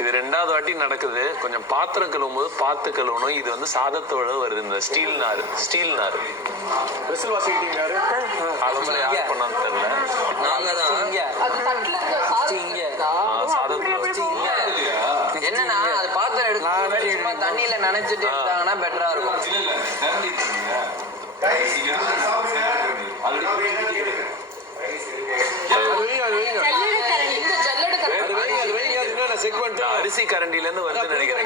இது ரெண்டாவது வாட்டி நடக்குது. கொஞ்சம் பாத்திரம் கழுவும் போது பார்த்து கழுவணும். இது வந்து சாதத்தோட வருது, இந்த ஸ்டீல் நார். வெசல் வாஷிங் டீம் யாரு? அவங்கள யார் பண்ணான்னு தெரியல. என்னன்னா அது பாத்திரம் எடுக்க சும்மா தண்ணியில நினைச்சிட்டு இருந்தாங்கன்னா பெட்டரா இருக்கும். அரிசி கரண்டில இருந்து வந்து நினைக்கிறேன்.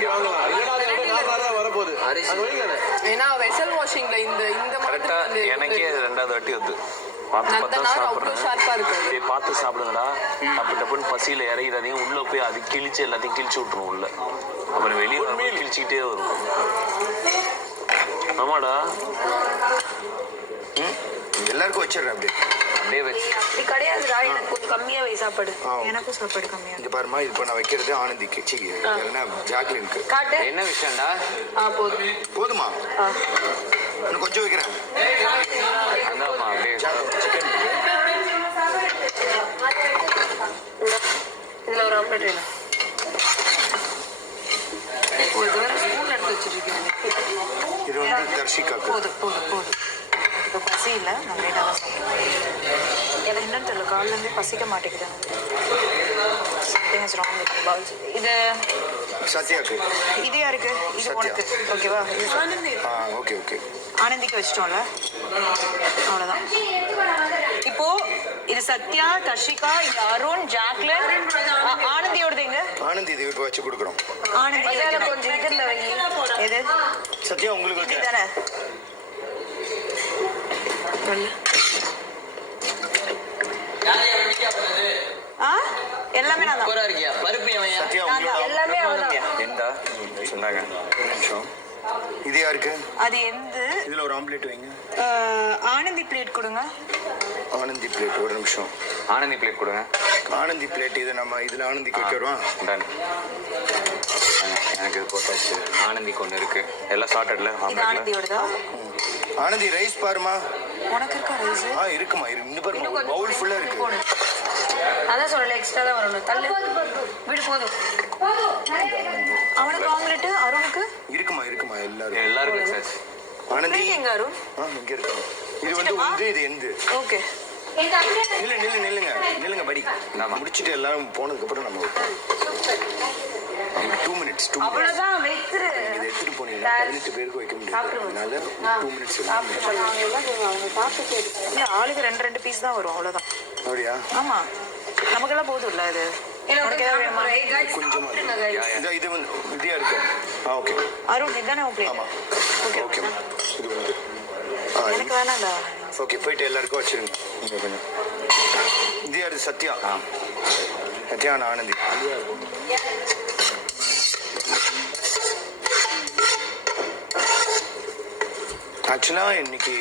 எனக்கே ரெண்டாவது வாட்டி வந்து பார்த்து சாப்பிடுங்கடா. டப்பு டப்புன்னு பசியில இறங்கிறாதீங்க. உள்ள போய் அது கிழிச்சு எல்லாத்தையும் கிழிச்சு விட்டுரும் உள்ள. அப்புறம் வெளியே கிழிச்சுக்கிட்டே வரும். ஆமாடா, எல்லாருக்கும் வச்சிடுறேன் அப்படியே வச்சு. அப்படி கிடையாதுடா, எனக்கு கொஞ்சம் கம்மியா வை சாப்பாடு. எனக்கும் சாப்பாடு கம்மியா. இங்க பாருமா, இப்போ நான் வைக்கிறது ஆனந்திக்கு, ஜாக்லினுக்கு. காட்டு. என்ன விஷயம்டா? போதுமா? இன்னும் கொஞ்சம் வைக்கிறேன். அப்படியே சிக்கன் இதுல ஒரு ஆம்லெட் வேணும். ஸ்பூன் எடுத்து வச்சிருக்கேன். இது வந்து தர்ஷிகாக்கு. போதும். இப்போ பசி இல்லை, நான் லேட்டாக தான் சாப்பிடுவேன். எனக்கு என்னன்னு தெரியல, காலிலேருந்து பசிக்க மாட்டேங்கிறேன். Something is wrong with bowels. இது சத்யாக்கு. இது யாருக்கு? இது உனக்கு. ஓகேவா? ஓகே. ஆனந்திக்கு வச்சிட்டோம்ல, அவ்வளோதான். இப்போ இது சத்யா, தர்ஷிகா, இது அருண், ஜாக்லின், ஆனந்தியோடது எங்க? ஆனந்தி இது இப்போ வச்சு கொடுக்குறோம். ஆனந்தி கொஞ்சம் இதில் வை. எது? சத்யா உங்களுக்கு தானே. எல்லாமே நான் தான். எல்லாமே எந்தா சொன்னாங்க. ஒரு நிமிஷம். இது யாருக்கு? அது எந்த? இதுல ஒரு ஆம்லெட் வைங்க. ஆனந்தி பிளேட் கொடுங்க. ஆனந்தி பிளேட். ஒரு நிமிஷம். ஆனந்தி பிளேட் கொடுங்க. ஆனந்தி பிளேட். இது நம்ம இதுல ஆனந்திக்கு வைக்கிறோம். டன். எனக்கு இது போட்டாச்சு. ஆனந்திக்கு ஒன்று இருக்கு. எல்லாம் சார்ட்டட்ல. ஆனந்தியோடதா? ஆனந்தி ரைஸ் பாருமா. உனக்கு இருக்கா ரைஸ்? இருக்குமா. இன்னும் பாருமா, பவுல் ஃபுல்லா இருக்கு. அதான் சொல்லல, எக்ஸ்ட்ரா தான் வரணும். தள்ளு வீடு போதும். அவனுக்கு ஆம்லெட், அருணுக்கு இருக்குமா. எல்லாருக்கும் சார். ஆனந்தி எங்க அருண்? இங்க இருக்கு. இது வந்து இது எந்த? ஓகே. நில்லுங்க படி. நாம முடிச்சிட்டு எல்லாரும் போனதுக்கு அப்புறம் நம்ம 2 minutes. அவ்வளவுதான் வெயிட்ரு. இத எடுத்துட்டு போனீங்கன்னா 18 பேருக்கு வைக்க முடியாது. அதனால 2 minutes. அவங்க சாப்பிட்டு இல்ல, ஆளுக்கு 2 பீஸ் தான் வரும், அவ்வளவுதான். அப்படியா? ஆமா, நமக்கெல்லாம் போதும் இல்ல இது. உனக்கு ஏதாவது வேணுமா? கொஞ்சமா. இது வந்து இதியா இருக்கு. ஓகே. அருண் இதானே உன் பிளேட்? ஆமா. ஓகே. இது வந்து எனக்கு வேணாம்டா. ஓகே, போயிட்டு எல்லாருக்கும் வச்சிருங்க. இங்க கொஞ்சம். இது யாரு? சத்யா. சத்யா ஆனந்தி. ஆக்சுவலா இன்னைக்கு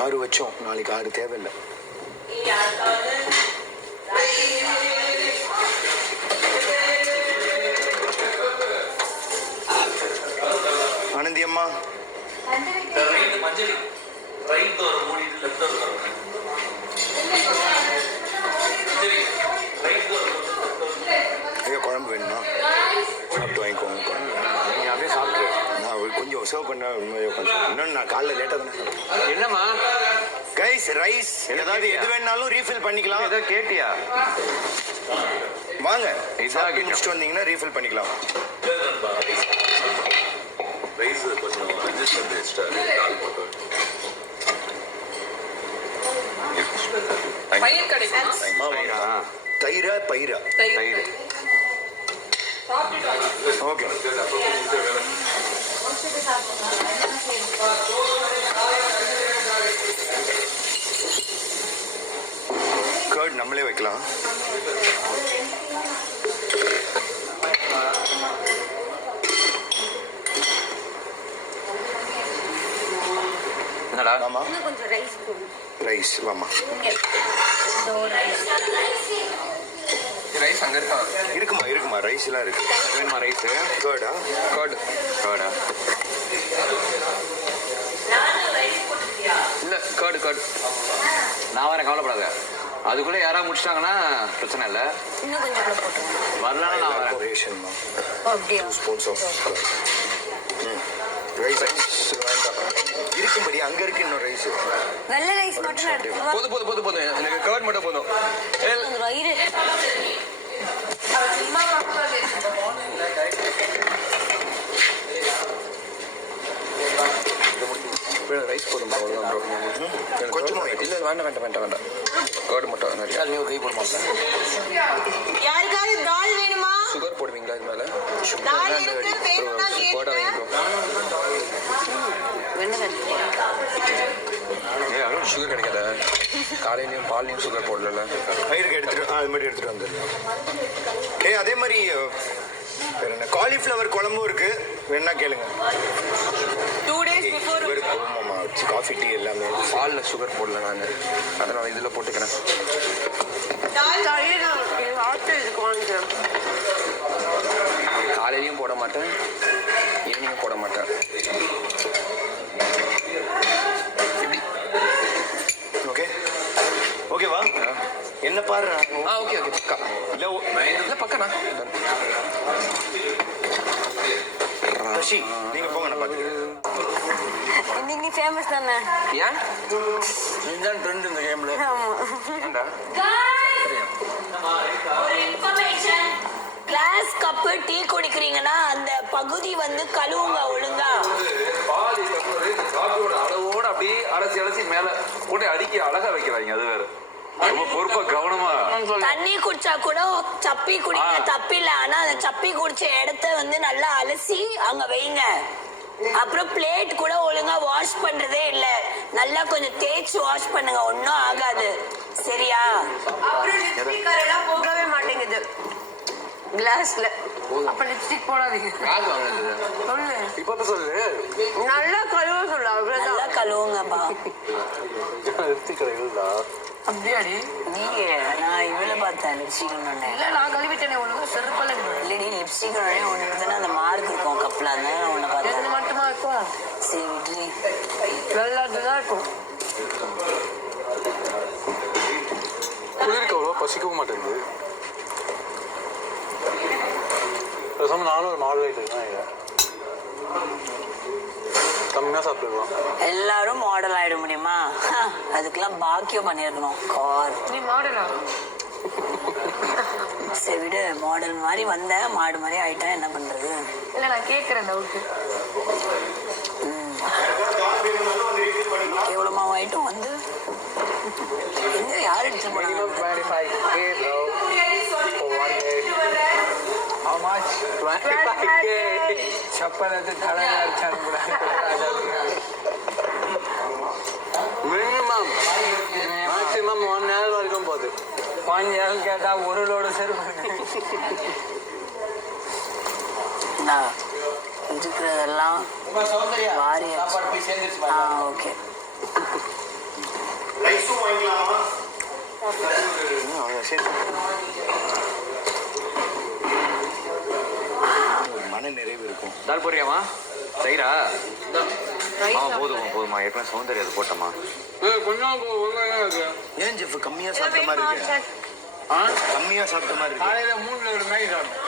6 வச்சோம், நாளைக்கு 6 தேவையில்லை. ஆனந்தி அம்மா, ஐயோ குழம்பு வேணுமா? சாப்பிட்டு வாங்கிக்கோங்க. குழம்பு நீங்கள் அப்படியே சாப்பிட்டு நான் கொஞ்சம் சர்வ் பண்ண இன்னொன்று. நான் காலைல லேட்டாக தானே. என்னம்மா கைஸ், ரைஸ் ஏதாவது எது வேணாலும் ரீஃபில் பண்ணிக்கலாம். ஏதோ கேட்டியா? வாங்க, சாப்பிட்டு முடிச்சுட்டு வந்தீங்கன்னா ரீஃபில் பண்ணிக்கலாம். ரைஸ் கொஞ்சம் அட்ஜஸ்ட் பண்ணி எக்ஸ்ட்ரா கால் போட்டு பயிர் கிடைக்கும். தயிரா பயிரா? தயிர். ஓகே. கர்ட் நம்மளே வைக்கலாம். என்னடா? ஆமா, கொஞ்சம் ரைஸ் போடுங்க. ரைஸ் வாமா. ரைஸ் அங்கே இருக்கா? இருக்குமா ரைஸ் எல்லாம் இருக்கு. வேணுமா ரைஸ்? கர்டா? கர்டா இல்லை, கர்டு. நான் வரேன், கவலைப்படாத. அதுக்குள்ளே யாராவது முடிச்சிட்டாங்கன்னா பிரச்சனை இல்லை. இன்னும் கொஞ்சம் போட்டுருங்க. வரலன்னா நான் வரேன். ரேஷன் அப்படியா? 2 spoons of ரைஸ் வேண்டாம் இருக்கும்படி அங்க இருக்கு இன்னும் ரைஸ். வெள்ளை ரைஸ் மட்டும் எடுத்து போதும் எனக்கு கவர் மட்டும் போதும். வயிறு ரைஸ் போதும் அவ்வளோதான். கொஞ்சமா இல்லை வேண்டாம் கவர் மட்டும் நிறைய நீ கை போட மாட்டேன். யாருக்காவது தால் வேணுமா? சுகர் போடுவீங்களா இது மேலே? தால் இருக்கு வேணும்னா போட கேளுங்க. சுகர் கிடைக்காத காலையிலையும் பால்லையும் சுகர் போடல. வயிறுக்கு எடுத்துட்டு அது மட்டும் எடுத்துட்டு வந்துடலாம். அதே மாதிரி வேற என்ன காலிஃப்ளவர் குழம்பும் இருக்கு, வேணா கேளுங்க. 2 days before காஃபி டீ எல்லாமே. பாலில் சுகர் போடல நான், அதனால் இதில் போட்டுக்கிறேன். காலையிலையும் போட மாட்டேன், ஈவினிங்கும் போட மாட்டேன். எப்படி? ஓகேவா? என்ன பாரு. ஓகே பக்கா. இல்லை பக்கண்ணா. ரஷி நீங்க போங்க, நான் பார்த்துக்கிறேன். இன்னைக்கு நீ ஃபேமஸ் தானே? ஏன் நீதான் ட்ரெண்ட் இந்த கேம்ல. ஏன்டா? கிளாஸ் கப்பு டீ குடிக்கிறீங்கன்னா அந்த பகுதி வந்து கழுவுங்க ஒழுங்கா. அளவோட அப்படியே அலசி மேல போட்டு அடிக்க அழகா வைக்கிறாங்க. அது வேற ரொம்ப பொறுப்பா கவனமா. தண்ணி குடிச்சா கூட சப்பி குடிங்க, தப்பில்ல. ஆனா அந்த சப்பி குடிச்ச இடத்த வந்து நல்லா அலசி அங்க வைங்க. அப்புறம் பிளேட் கூட ஒழுங்கா வாஷ் பண்றதே இல்ல, நல்லா கொஞ்சம் தேய்ச்சி வாஷ் பண்ணுங்க, ஒன்னும் ஆகாது. சரியா? அப்புறம் லிப்ஸ்டிக் எல்லாம் போகவே மாட்டேங்குது கிளாஸ்ல. அப்ப லிப்ஸ்டிக் போடாதீங்க. சொல்லு இப்போ சொல்லு. நல்லா கழுவ சொல்லு, அவ்வளவுதான். நல்லா கழுவுங்கப்பா. அப்படியாடி? நீங்க நான் இவ்வளவு பார்த்தேன் லிப்ஸ்டிக் ஒண்ணு. இல்ல நான் கழுவிட்டேனே ஒழுங்கா செருப்பல. இல்லடி லிப்ஸ்டிக் ஒண்ணு இருந்தா அந்த மார்க் இருக்கும் கப்ல, அதனால ஒண்ணு பார்த்தேன். இது மட்டுமா இருக்கும்? சரி விட்ரி. வெள்ளாட்டுதான் இருக்கும். குளிருக்கு அவ்வளோ பசிக்கவும் மாட்டேங்குது. நானும் ஒரு மாடரேட்டர் தான் இல்லை, கம்மியாக சாப்பிட்டுருக்கலாம். எல்லாரும் மாடல் ஆயிட முடியுமா? அதுக்கெல்லாம் பாக்கியம் பண்ணிருக்கணும். கார் நீ மாடலா? சரி விடு, மாடல் மாதிரி வந்தேன், மாடு மாதிரி ஆயிட்டேன், என்ன பண்றது? இல்ல நான் கேக்குறேன் டவுட். எவ்வளவு ஆயிட்டும் வந்து எங்க யார் எடுத்து போனாங்க? 25K bro. For 1 day. How much? 25K. चप्पल है तो खड़ा है अच्छा नहीं बुला. மேக்ஸிமம் 1 hour வரைக்கும் போகுது. 1 year கேட்டா ஒரு லோடு செருப்பு. இருக்கிறதெல்லாம் வாரி ஓகே. மன நிறைவு இருக்கும். தால் போறியாமா? தயிரா? போதுமா ஏற்கனவே சௌந்தர்யா அது போட்டோமா? கொஞ்சம் ஏன் ஜெஃப் கம்மியா சாப்பிட்ட மாதிரி இருக்கு? கம்மியா சாப்பிட்ட மாதிரி இருக்கு. காலையில 3 லோடு மேகி சாப்பிட்டேன்.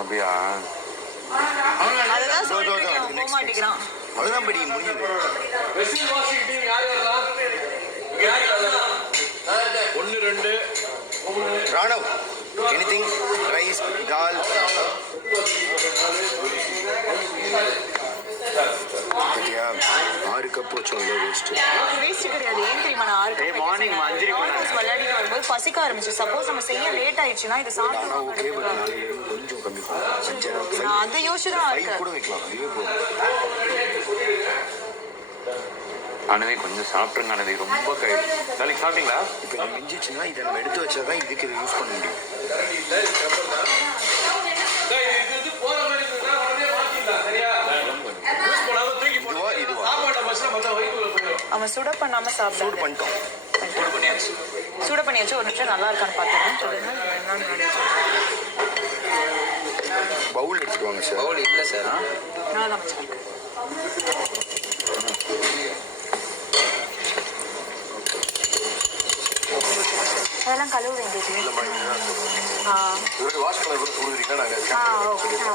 அப்படியா? அதுதான் சொல்றேன், போக மாட்டேங்கிறான். அதுதான் படி முடியுது. 1 2 ராணவ் எனிதிங் ரைஸ் தால் பத்தியா 6 கப் வச்சோம் வேஸ்ட். வேஸ்ட் கிடையாது. ஏன் தெரியுமா? நான் 6 மார்னிங் மஞ்சரி விளையாடிட்டு வரும்போது பசிக்க ஆரம்பிச்சு. சப்போஸ் நம்ம செய்ய லேட் ஆயிடுச்சுன்னா இது ஆனா ஓகே, பட் சாப்பிட்டு நாளையில இருந்து கொஞ்சம் கம்மி பண்ணலாம். நான் அதை யோசிச்சுதான் 5 இருக்கேன். கூட வைக்கலாம், அதுவே போதும். அனதி கொஞ்சம் சாப்பிட்டுருங்க. அனதி ரொம்ப கை நாளைக்கு சாப்பிட்டீங்களா? இப்போ இது மிஞ்சிச்சுன்னா இதை நம்ம எடுத்து வச்சாதான் இதுக்கு இதை யூஸ் பண்ண முடியும். இதுவா அவன் சுட பண்ணாம சூடு சாப்பிட பண்ணிட்டோம். சூட பண்ணியாச்சு. ஒரு நிமிஷம் நல்லா இருக்கான்னு பார்த்துக்கணும் சொல்லுங்க. பவுல் எடுத்துட்டு வாங்க சார். பவுல் இல்லை சார். நான் தான் வச்சிருக்கேன். இதெல்லாம் கழுவ வேண்டியது ஆ வாஷ் பண்ண கொடுக்குறீங்களா நாங்கள் ஆ ஓகே